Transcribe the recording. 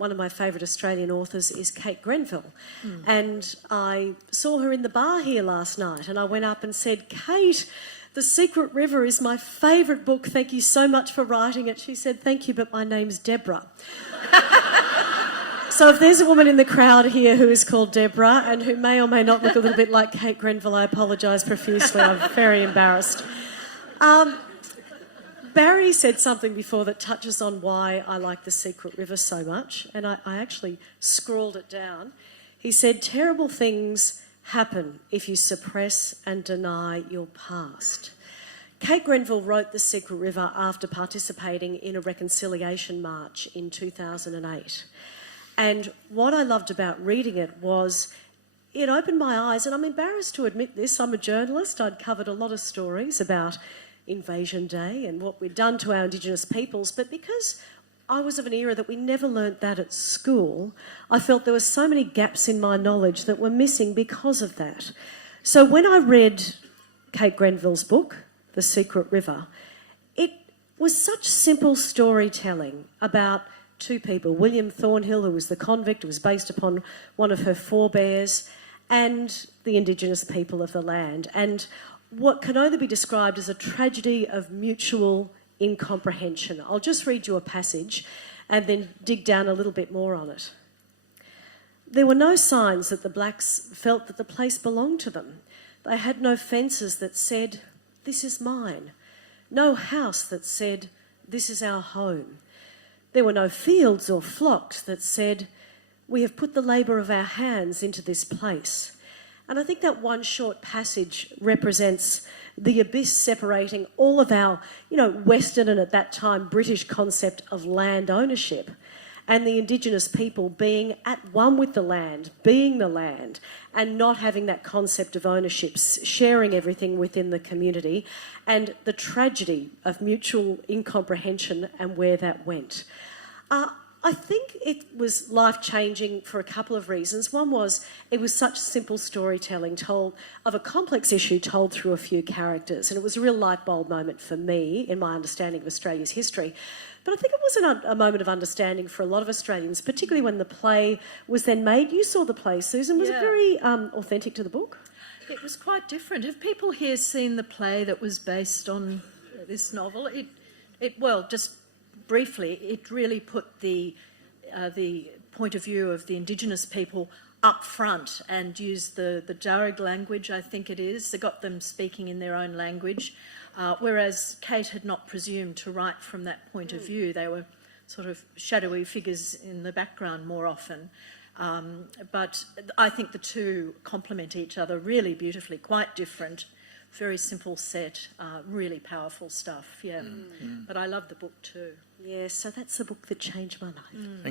one of my favourite Australian authors is Kate Grenville. And I saw her in the bar here last night, and I went up and said, Kate, The Secret River is my favourite book. Thank you so much for writing it. She said, thank you, but my name's Deborah. So if there's a woman in the crowd here who is called Deborah and who may or may not look a little bit like Kate Grenville, I apologise profusely. I'm very embarrassed. Barry said something before that touches on why I like The Secret River so much, and I actually scrawled it down. He said, terrible things happen if you suppress and deny your past. Kate Grenville wrote The Secret River after participating in a reconciliation march in 2008. And what I loved about reading it was it opened my eyes, and I'm embarrassed to admit this, I'm a journalist. I'd covered a lot of stories about Invasion Day and what we'd done to our Indigenous peoples, but because I was of an era that we never learnt that at school, I felt there were so many gaps in my knowledge that were missing because of that. So when I read Kate Grenville's book, The Secret River, it was such simple storytelling about two people, William Thornhill, who was the convict, who was based upon one of her forebears, and the Indigenous people of the land, and what can only be described as a tragedy of mutual incomprehension. I'll just read you a passage and then dig down a little bit more on it. There were no signs that the blacks felt that the place belonged to them. They had no fences that said, this is mine. No house that said, this is our home. There were no fields or flocks that said, we have put the labour of our hands into this place. And I think that one short passage represents the abyss separating all of our, Western and at that time British concept of land ownership and the Indigenous people being at one with the land, being the land, and not having that concept of ownership, sharing everything within the community, and the tragedy of mutual incomprehension and where that went. I think it was life-changing for a couple of reasons. One was it was such simple storytelling told of a complex issue told through a few characters, and it was a real light bulb moment for me in my understanding of Australia's history. But I think it was a moment of understanding for a lot of Australians, particularly when the play was then made. You saw the play, Susan. Was it very authentic to the book? It was quite different. Have people here seen the play that was based on this novel? Just briefly, it really put the point of view of the Indigenous people up front and used the Darug language, I think it is. They got them speaking in their own language, whereas Kate had not presumed to write from that point of view. They were sort of shadowy figures in the background more often. But I think the two complement each other really beautifully, quite different. Very simple set, really powerful stuff, yeah. But I love the book too. Yeah, so that's the book that changed my life.